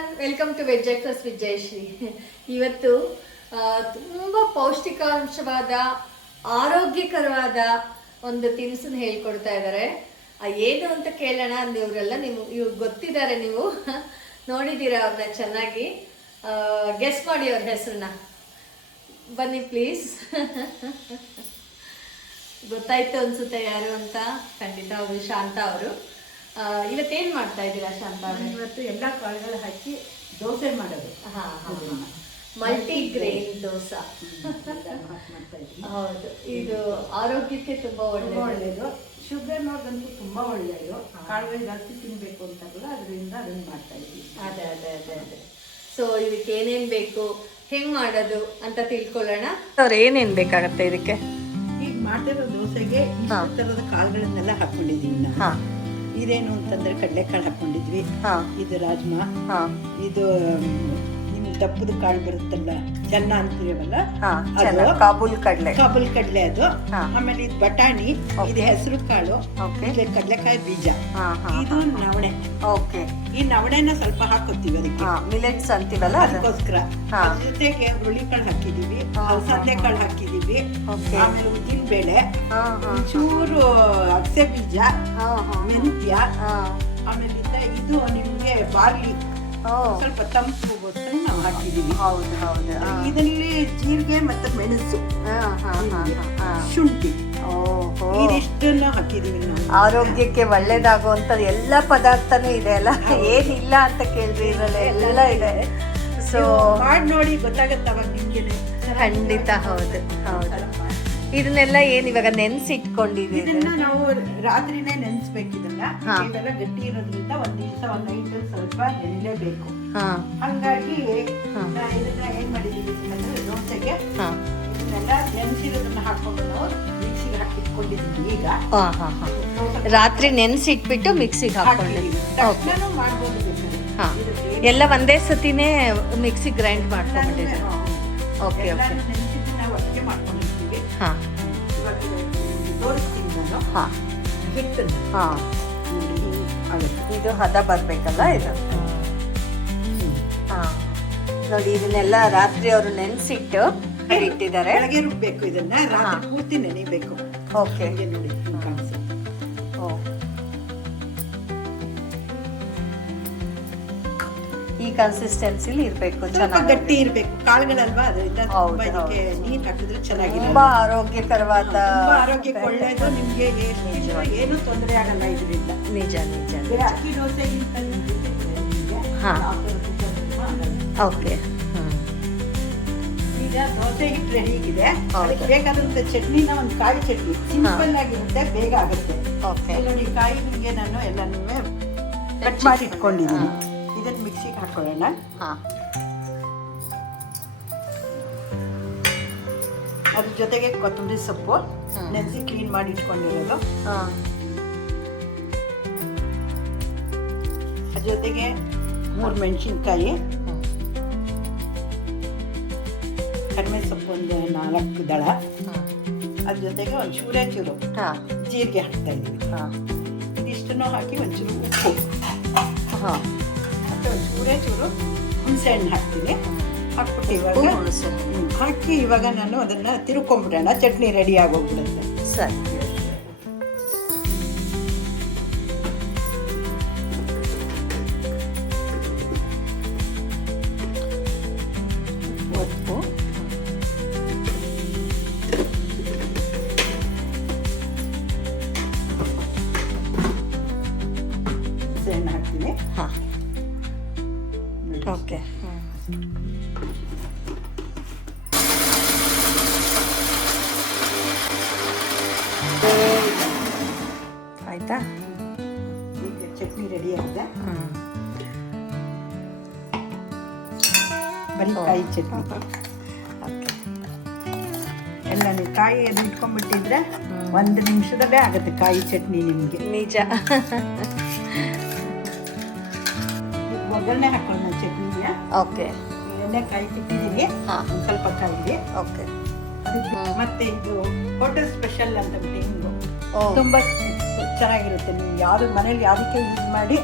Everyone, welcome to veg breakfast with Jayashree. ಇವತ್ತು ತುಂಬ ಪೌಷ್ಟಿಕಾಂಶವಾದ ಆರೋಗ್ಯಕರವಾದ ಒಂದು ತಿನಿಸನ್ನು ಹೇಳ್ಕೊಡ್ತಾ ಇದ್ದಾರೆ. ಏನು ಅಂತ ಕೇಳೋಣ ಅಂದವರೆಲ್ಲ ಇವ್ರು ಗೊತ್ತಿದ್ದಾರೆ, ನೀವು ನೋಡಿದ್ದೀರಾ ಅವ್ರನ್ನ ಚೆನ್ನಾಗಿ. ಗೆಸ್ ಮಾಡಿ ಅವ್ರ ಹೆಸರನ್ನ, ಬನ್ನಿ ಪ್ಲೀಸ್. ಗೊತ್ತಾಯ್ತು ಅನ್ಸುತ್ತೆ ಯಾರು ಅಂತ. ಖಂಡಿತ ಅವರು ಶಾಂತ ಅವರು. ಇವತ್ತೇನು ಮಾಡ್ತಾ ಇದ್ದೀರಾ ಶಾಂತ ಅವರು? ಇವತ್ತು ಎಲ್ಲ ಕಾಳುಗಳು ಹಾಕಿ ದೋಸೆ ಮಾಡೋದು. Multigrain dosa. ಹೌದು, ಇದು ಆರೋಗ್ಯಕ್ಕೆ ತುಂಬಾ ಒಳ್ಳೆಯದು. ಶುಗರ್ನವ್ರಿಗಂತೂ ತುಂಬಾ ಒಳ್ಳೆಯದು. ಕಾಳುಗಳು ಜಾಸ್ತಿ ತಿನ್ಬೇಕು ಅಂತಾರಲ್ಲ, ಅದರಿಂದ ಅದನ್ನ ಮಾಡ್ತಾ ಇದ್ದೀವಿ. ಅದೇ. ಸೊ ಇದಕ್ಕೆ ಏನೇನು ಬೇಕು, ಹೆಂಗ್ ಮಾಡೋದು ಅಂತ ತಿಳ್ಕೊಳ್ಳೋಣ. ಅವ್ರು ಏನೇನು ಬೇಕಾಗತ್ತೆ ಇದಕ್ಕೆ? ಈಗ ಮಾಡ್ತಿರೋ ದೋಸೆಗೆ ಇಷ್ಟು ಥರದ ಕಾಳುಗಳನ್ನೆಲ್ಲ ಹಾಕೊಂಡಿದ್ದೀವಿ ನಾವು. ಇದೇನು ಅಂತಂದ್ರೆ ಕಡಲೆಕಾಳು ಹಾಕೊಂಡಿದ್ವಿ, ಇದು ರಾಜ್ಮಾ, ಇದು ನಿಮ್ಗೆ ದಪ್ಪದ ಕಾಳು ಬರುತ್ತಲ್ಲ, ಚೆನ್ನ ಅಂತೀವಲ್ಲ ಅದು ಕಾಬೂಲ್ ಕಡಲೆ ಅದು. ಆಮೇಲೆ ಇದು ಬಟಾಣಿ, ಇದು ಹೆಸರು ಕಾಳು, ಇದು ಕಡಲೆಕಾಯಿ ಬೀಜ, ಇದು ನವಣೆ. ಈ ನವಣೆನ ಸ್ವಲ್ಪ ಹಾಕೋತೀವಿ ಅದಕ್ಕೆ, ಮಿಲೆಟ್ಸ್ ಅಂತೀವಲ್ಲ ಅದಕ್ಕೋಸ್ಕರ. ಅದ್ರ ಜೊತೆಗೆ ಹುರುಳಿಕಾಳು ಹಾಕಿದೀವಿ, ಅಲಸಂದೆ ಕಾಳು ಹಾಕಿದೀವಿ, ಆಮೇಲೆ ಉದ್ದಿನ ಬೇಳೆ, ಚೂರು ಅಗಸೆ ಬೀಜ, ಮೆಂತ್ಯ, ಆಮೇಲೆ ಇದು ನಿಮ್ಗೆ ಬಾರ್ಲಿ, ಸ್ವಲ್ಪ ತಂಪುಗೋಸ್ಕರ ನಾವು ಹಾಕಿದೀವಿ. ಇದರಲ್ಲಿ ಜೀರಿಗೆ ಮತ್ತೆ ಮೆಣಸು, ಶುಂಠಿ, ಇದಿಷ್ಟನ್ನು ಹಾಕಿದೀವಿ ನಾವು. ಆರೋಗ್ಯಕ್ಕೆ ಒಳ್ಳೇದಾಗುವಂಥದ್ದು ಎಲ್ಲ ಪದಾರ್ಥನೂ ಇದೆ ಅಲ್ಲ, ಏನಿಲ್ಲ ಅಂತ ಕೇಳಿದ್ರಿ, ಇದರಲ್ಲಿ ಎಲ್ಲ ಇದೆ. ಸೊ ಮಾಡಿ ನೋಡಿ ಗೊತ್ತಾಗತ್ತವ ನಿಮ್ಗೆ. ಖಂಡಿತ. ಹೌದು. ಇದನ್ನೆಲ್ಲ ಏನ್ ಇವಾಗ ನೆನ್ಸಿಟ್ಕೊಂಡಿದ್ದೀವಿ? ಇದನ್ನ ನಾವು ರಾತ್ರಿನೇ ನೆನ್ಸ್ಬೇಕು. ಇದನ್ನ ಇವೆಲ್ಲ ಗಟ್ಟಿ ಇರೋದ್ರಿಂದ ಒಂದ್ ದಿವಸ ಒಂದ್ ನೈಟ್ ಸ್ವಲ್ಪ ನೆನೆಲೇಬೇಕು. ಹಂಗಾಗಿ ಇದನ್ನ ಏನ್ ಮಾಡಿದೀವಿ ಅಂದ್ರೆ ದೋಸೆಗೆ ಇದನ್ನೆಲ್ಲ ನೆನ್ಸಿರೋದನ್ನ ಹಾಕೊಂಡು ನಾವು ಮಿಕ್ಸಿಗೆ ಹಾಕಿಟ್ಕೊಂಡಿದೀವಿ. ಈಗ ರಾತ್ರಿ ನೆನ್ಸಿಟ್ಬಿಟ್ಟು ಮಿಕ್ಸಿಗೆ ಹಾಕೊಂಡಿದೀವಿ. ಮಾಡ್ಬೋದು. ಎಲ್ಲ ಒಂದೇ ಸತಿನೇ ಮಿಕ್ಸಿ ಗ್ರೈಂಡ್ ಮಾಡ್ಕೊಂಡಿದ್ದೀವಿ. ಓಕೆ. ನೆನ್ಸಿದ್ದು ನಾವು ಅಷ್ಟೇ ಮಾಡ್ಕೊಂಡಿದ್ದೀವಿ. ಇದು ಹದ ಬರ್ಬೇಕಲ್ಲ ಇದು. ನೋಡಿ, ಇದನ್ನೆಲ್ಲ ರಾತ್ರಿ ಅವರು ನೆನ್ಸಿಟ್ಟು ಇಟ್ಟಿದ್ದಾರೆ. ಬೆಳಗ್ಗೆ ರುಬ್ಬೇಕು, ಇದನ್ನ ರಾತ್ರಿ ಪೂರ್ತಿ ನೆನೆಬೇಕು. ಓಕೆ. ನೋಡಿ ಈ ಕನ್ಸಿಸ್ಟೆನ್ಸಿಲಿ ಇರ್ಬೇಕು, ಚೆನ್ನಾಗಿ ಗಟ್ಟಿ ಇರ್ಬೇಕು. ಕಾಳುಗಳಲ್ವಾ, ಅದರಿಂದ ನೀರ್ ಹಾಕಿದ್ರೆ ಚೆನ್ನಾಗಿದೆ. ತುಂಬಾ ಆರೋಗ್ಯಕರವಾದ, ಆರೋಗ್ಯಕ್ಕೆ ಒಳ್ಳೇದು. ನಿಮ್ಗೆ ಏನು ತೊಂದರೆ ಆಗಲ್ಲ ಇದರಿಂದ. ನಿಜ. ಅಕ್ಕಿ ದೋಸೆಗಿಂತ ಓಕೆ. ಈಗ ದೋಸೆ ಹಿಟ್ಟು ರೆಡಿ ಇದೆ. ಅದಕ್ಕೆ ಬೇಕಾದಂತ ಚಟ್ನಿನ ಒಂದು ಕಾಯಿ ಚಟ್ನಿ ಸಿಂಪಲ್ ಆಗಿರುತ್ತೆ, ಬೇಗ ಆಗುತ್ತೆ. ನೋಡಿ, ಕಾಯಿ ಹಿಂಗೆ ನಾನು ಎಲ್ಲನೂ ಕಟ್ ಮಾಡಿ ಇಟ್ಕೊಂಡಿದ್ದೀನಿ. ಇದನ್ನ ಮಿಕ್ಸಿಗೆ ಹಾಕೊಳ್ಳೋಣ. ಅದ್ರ ಜೊತೆಗೆ ಕೊತ್ತಂಬರಿ ಸೊಪ್ಪು ನೆನೆಸಿ ಕ್ಲೀನ್ ಮಾಡಿ ಇಟ್ಕೊಂಡಿರೋದು, ಅದ್ರ ಜೊತೆಗೆ 3 ಮೆಣಸಿನ್ಕಾಯಿ, ಕಡಿಮೆ ಸೊಪ್ಪು ಒಂದು 4 ದಳ, ಅದ್ರ ಜೊತೆಗೆ ಒಂದು ಚೂರು ಜೀರಿಗೆ ಹಾಕ್ತಾ ಇದ್ದೀವಿ. ಇದಿಷ್ಟನ್ನು ಹಾಕಿ ಒಂಚೂರು ಉಪ್ಪು, ಚೂರು ಹುಣಸೆ ಹಣ್ಣು ಹಾಕ್ತೀನಿ. ಹಾಕ್ಬಿಟ್ಟು ಇವಾಗ ನಾನು ಅದನ್ನ ತಿರುಕೊಂಡ್ಬಿಡೋಣ. ಚಟ್ನಿ ರೆಡಿ ಆಗೋಗ್ಬಿಡುತ್ತೆ. ಸರಿ. ಉಪ್ಪು, ಹುಣಸೆ ಹಣ್ಣು ಹಾಕ್ತೀನಿ. ಓಕೆ. ಆಯ್ತಾ? ಈಗ ಚಟ್ನಿ ರೆಡಿ ಆಗಿದೆ. ಬರೀ ಕಾಯಿ ಚಟ್ನಿ. ಎಲ್ಲ ನೀವು ಕಾಯಿ ಅದು ಇಟ್ಕೊಂಡ್ಬಿಟ್ಟಿದ್ರೆ 1 ನಿಮಿಷದಲ್ಲೇ ಆಗುತ್ತೆ ಕಾಯಿ ಚಟ್ನಿ ನಿಮಗೆ. ನಿಜ. ಒಗ್ಗರಣೆ ಹಾಕೊಳ್ಳೋಣ ಚಟ್ನಿಗೆ. ಓಕೆ. ಎಣ್ಣೆ ಕಾಯಿ ಇಟ್ಟಿದ್ದೀನಿ, ಸ್ವಲ್ಪ ಕಾಯಿಗೆ. ಓಕೆ. ಮತ್ತೆ ಇದು ಹೋಟೆಲ್ ಸ್ಪೆಷಲ್ ಅಂತ ಹಿಂಗು ತುಂಬಾ ಚೆನ್ನಾಗಿರುತ್ತೆ. ನೀವು ಯಾರು ಮನೇಲಿ ಯಾವುದಕ್ಕೆ ಯೂಸ್ ಮಾಡಿ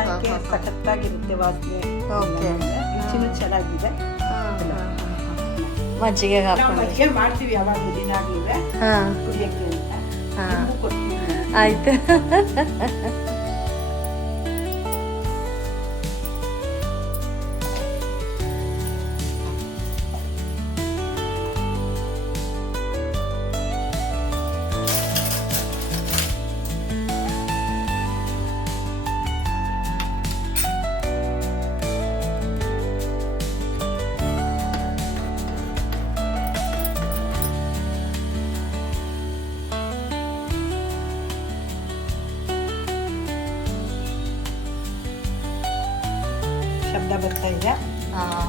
ಅದಕ್ಕೆ ಸಖತ್ತಾಗಿರುತ್ತೆ ವಾಸನೆ. ಓಕೆ. ರುಚಿನೂ ಚೆನ್ನಾಗಿದೆ. ಮಜ್ಜಿಗೆ ನಾವು ಹಾಕೊಂಡು. ಮಜ್ಜಿಗೆ ಮಾಡ್ತೀವಿ ಯಾವಾಗ ದಿನಾಗ್ಲೂ ಹಾಂ ಕುಡಿಯಕ್ಕೆ ಅಂತ. ಹಾಂ ನಿಮ್ಗೂ ಕೊಡ್ತೀವಿ. ಆಯ್ತು. ಶಬ್ದ ಬರ್ತಾ ಇದೆ. ಹಾಂ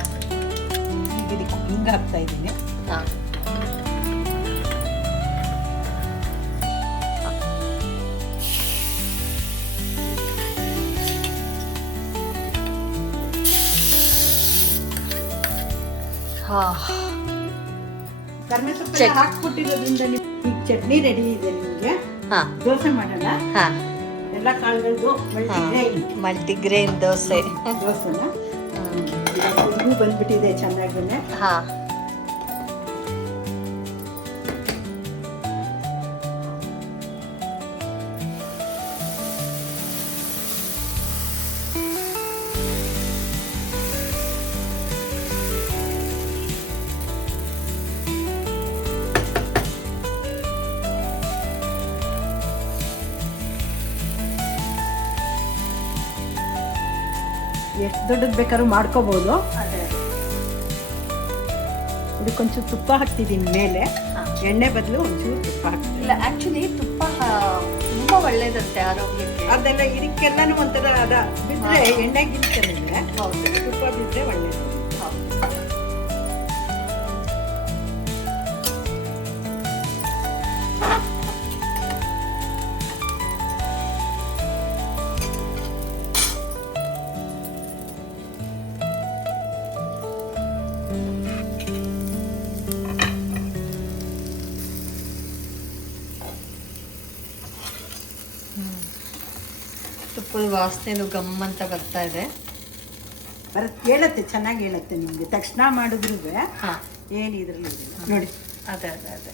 ಈಗ ಇದಕ್ಕೆ ಹಿಂಗೆ ಹಾಕ್ತಾ ಇದ್ದೀನಿ. ಹಾಂ ಕರ್ಮೆ ಸೊಪ್ಪು ಹಾಕ್ಬಿಟ್ಟಿರೋದ್ರಿಂದ ಈಗ ಚಟ್ನಿ ರೆಡಿ ಇದೆ ನಿಮಗೆ. ಹಾಂ ದೋಸೆ ಮಾಡೋಣ. ಹಾಂ ಎಲ್ಲ ಕಾಳುಗಳದ್ದು ಮಲ್ಟಿಗ್ರೇನ್ ದೋಸೆ. ದೋಸೆನ ಇದು ಬಂದ್ಬಿಟ್ಟಿದೆ ಚೆನ್ನಾಗೇ. ಹಾಂ ಎಷ್ಟು ದೊಡ್ಡದು ಬೇಕಾದ್ರೂ ಮಾಡ್ಕೋಬಹುದು. ಅದೇ ಇದಕ್ಕೊಂಚೂರು ತುಪ್ಪ ಹಾಕ್ತಿದ್ದೀನಿ ಮೇಲೆ. ಎಣ್ಣೆ ಬದಲು ಒಂಚೂರು ತುಪ್ಪ ಹಾಕ್ತೀನಿ. ಇಲ್ಲ ಆ್ಯಕ್ಚುಲಿ ತುಪ್ಪ ತುಂಬ ಒಳ್ಳೇದಂತೆ ಆರೋಗ್ಯಕ್ಕೆ. ಅದೆಲ್ಲ ಇದಕ್ಕೆಲ್ಲನೂ ಒಂಥರ ಅದ ಬಿದ್ದರೆ ಎಣ್ಣೆಗಿಂತಲೇ ಹೌದು ತುಪ್ಪ ಬಿದ್ದರೆ ಒಳ್ಳೇದು. ಹೌದು. ತುಪ್ಪದ ವಾಸನೆನು ಗಮ್ಮಂತ ಬರ್ತಾ ಇದೆ. ಹೇಳತ್ತೆ, ಚೆನ್ನಾಗಿ ಹೇಳತ್ತೆ ನಿಮಗೆ. ತಕ್ಷಣ ಮಾಡಿದ್ರು ಹಾಂ ಏನಿದ್ರಲ್ಲಿ ನೋಡಿ. ಅದೇ ಅದೇ ಅದೇ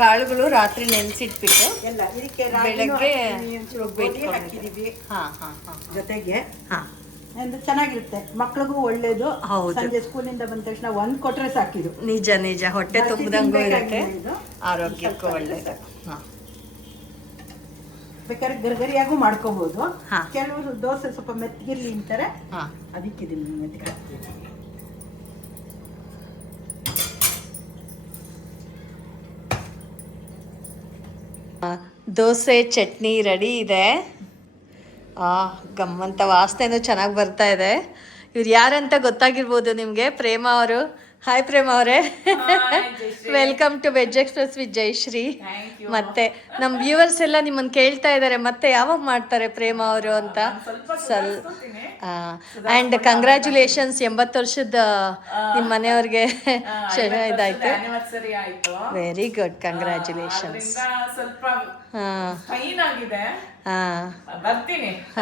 ಕಾಳುಗಳು ರಾತ್ರಿ ನೆನೆಸಿಟ್ಬಿಟ್ಟು ಎಲ್ಲ ಇದಕ್ಕೆ ಬೆಳಗ್ಗೆ ಗೋಧಿ ಹಾಕಿದೀವಿ ಹಾಂ ಹಾಂ ಹಾಂ ಜೊತೆಗೆ. ಹಾಂ ಅಂದ್ರೆ ಚೆನ್ನಾಗಿರುತ್ತೆ, ಮಕ್ಳಿಗೂ ಒಳ್ಳೇದು. ಹೌದು. ಸಂಜೆ ಸ್ಕೂಲಿಂದ ಬಂದ ತಕ್ಷಣ ಒಂದ್ ಕೊಟ್ರೆ ಸಾಕಿದು. ನಿಜ ನಿಜ, ಹೊಟ್ಟೆ ತುಂಬಿದಂಗೂ ಇರುತ್ತೆ, ಇದು ಆರೋಗ್ಯಕ್ಕೂ ಒಳ್ಳೇದು. ಹಾಂ ಬೇಕಾದ್ರೆ ಗರಿಗರಿಯಾಗೂ ಮಾಡ್ಕೋಬಹುದು. ಹಾ. ಕೆಲವರು ದೋಸೆ ಸ್ವಲ್ಪ ಮೆತ್ತಗಿರ್ಲಿ ಅಂತಾರೆ, ಹಾಂ ಅದಕ್ಕೆ ಇದನ್ನ ಮೆತ್ತಗೆ ಹಾಕ್ತೀವಿ. ದೋಸೆ ಚಟ್ನಿ ರೆಡಿ ಇದೆ. ಗಮ್ಮಂತ ವಾಸನೆನೂ ಚೆನ್ನಾಗಿ ಬರ್ತಾ ಇದೆ. ಇವ್ರು ಯಾರಂತ ಗೊತ್ತಾಗಿರ್ಬೋದು ನಿಮಗೆ, ಪ್ರೇಮ ಅವರು. ಹಾಯ್ ಪ್ರೇಮ ಅವರೇ, welcome to veg express with Jayashree. ಮತ್ತೆ ನಮ್ಮ ವ್ಯೂವರ್ಸ್ ಎಲ್ಲ ನಿಮ್ಮನ್ನು ಕೇಳ್ತಾ ಇದ್ದಾರೆ ಮತ್ತೆ ಯಾವಾಗ ಮಾಡ್ತಾರೆ ಪ್ರೇಮ ಅವರು ಅಂತ. ಆ್ಯಂಡ್ ಕಂಗ್ರ್ಯಾಚುಲೇಷನ್ಸ್, 80 ವರ್ಷದ ನಿಮ್ಮ ಮನೆಯವ್ರಿಗೆ ಇದಾಯ್ತು. Very good, congratulations.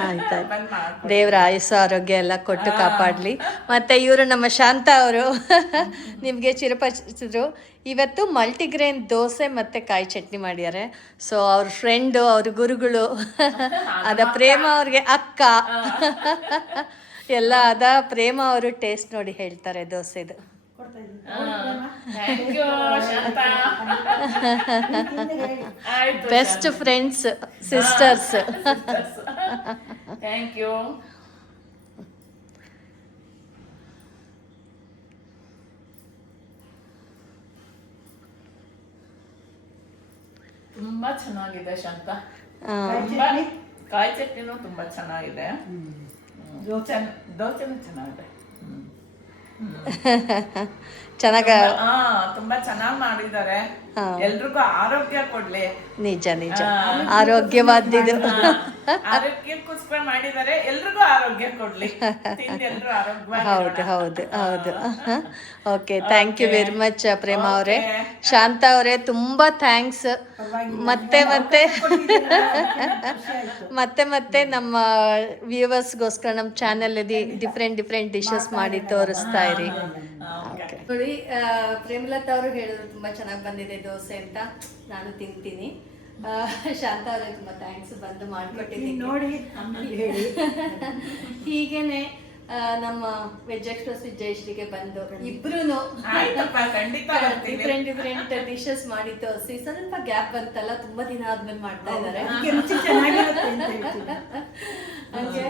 ಆಯ್ತಾಯ್ತು, ದೇವ್ರ ಆಯುಸ್ಸು ಆರೋಗ್ಯ ಎಲ್ಲ ಕೊಟ್ಟು ಕಾಪಾಡಲಿ. ಮತ್ತು ಇವರು ನಮ್ಮ ಶಾಂತ ಅವರು ನಿಮಗೆ ಚಿರಪರಿಚಿತರು. ಇವತ್ತು ಮಲ್ಟಿಗ್ರೇನ್ ದೋಸೆ ಮತ್ತು ಕಾಯಿ ಚಟ್ನಿ ಮಾಡ್ಯಾರೆ. ಸೊ ಅವ್ರ ಫ್ರೆಂಡು, ಅವ್ರ ಗುರುಗಳು ಅದ ಪ್ರೇಮ ಅವ್ರಿಗೆ ಅಕ್ಕ ಎಲ್ಲ ಅದ. ಪ್ರೇಮ ಅವರು ಟೇಸ್ಟ್ ನೋಡಿ ಹೇಳ್ತಾರೆ ದೋಸೆದು. Best friends, sisters. Thank you. ತುಂಬಾ ಚೆನ್ನಾಗಿದೆ ಶಾಂತ. ಕಾಯಿ ಚಟ್ನಿನೂ ತುಂಬಾ ಚೆನ್ನಾಗಿದೆ. ದೋಸೆನೂ ಚೆನ್ನಾಗಿದೆ. ಚೆನ್ನಾಗ ತುಂಬಾ ಚೆನ್ನಾಗಿ ಮಾಡಿದ್ದಾರೆ. ಎಲ್ರಿಗೂ ಆರೋಗ್ಯ ಕೊಡ್ಲಿ. ನಿಜ ನಿಜ ಆರೋಗ್ಯವಾದಿದು. ಆರೋಗ್ಯಕ್ಕೋಸ್ಕರ ಮಾಡಿದ್ದಾರೆ. ಎಲ್ರಿಗೂ ಆರೋಗ್ಯ ಕೊಡ್ಲಿ. ತಿಂದು ಎಲ್ರು ಆರೋಗ್ಯವಾಗಿ ಹೌದು ಹೌದು ಹೌದು. Okay, thank you very much Prema ಅವರೇ. ಶಾಂತ ಅವರೇ ತುಂಬಾ ಥ್ಯಾಂಕ್ಸ್. ಮತ್ತೆ ಮತ್ತೆ ಮತ್ತೆ ಮತ್ತೆ ನಮ್ಮ ವ್ಯೂವರ್ಸ್ಗೋಸ್ಕರ ನಮ್ಮ ಚಾನಲಲ್ಲಿ ಡಿಫ್ರೆಂಟ್ ಡಿಶಸ್ ಮಾಡಿ ತೋರಿಸ್ತಾ ಇರಿ. ನೋಡಿ, ಪ್ರೇಮಲತಾ ಅವರು ಹೇಳಿದ್ರು ತುಂಬಾ ಚೆನ್ನಾಗಿ ಬಂದಿದೆ ದೋಸೆ ಅಂತ. ನಾನು ತಿಂತೀನಿ. ಶಾಂತ ಅವರೇ ತುಂಬಾ ಥ್ಯಾಂಕ್ಸ್ ಬಂದು ಮಾಡ್ಕೊಟ್ಟಿದ್ದೀನಿ. ನೋಡಿ ಆಮೇಲೆ ಹೇಳಿ. ಹೀಗೇನೆ ನಮ್ಮ ವೆಜ್ ಎಕ್ಸ್ಪ್ರೆಸ್ ವಿತ್ ಜಯಶ್ರೀಗೆ ಬಂದು ಇಬ್ರು ಆಯ್ತಪ್ಪ, ಖಂಡಿತ ಬರ್ತೀವಿ. ಡಿಫ್ರೆಂಟ್ ಡಿಶಸ್ ಮಾಡಿ ತೋರಿಸಿ. ಸ್ವಲ್ಪ ಗ್ಯಾಪ್ ಬಂತಲ್ಲ, ತುಂಬಾ ದಿನ ಆದ್ಮೇಲೆ ಮಾಡ್ತಾ ಇದ್ದಾರೆ. ರುಚಿ ಚೆನ್ನಾಗಿರುತ್ತೆ ಅಂತ ಹೇಳ್ತೀನಿ. ಹಾಗೆ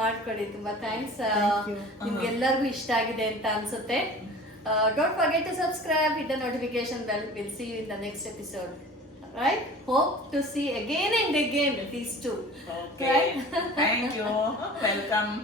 ಮಾಡ್ಕೊಡಿ. ತುಂಬಾ ಥ್ಯಾಂಕ್ಸ್. ನಿಮ್ಗೆಲ್ಲರಿಗೂ ಇಷ್ಟ ಆಗಿದೆ ಅಂತ ಅನ್ಸುತ್ತೆ. Don't forget to subscribe, hit the notification bell. We'll see you in the next episode. Right? Hope to see again and again these two. Okay. Thank you. Welcome.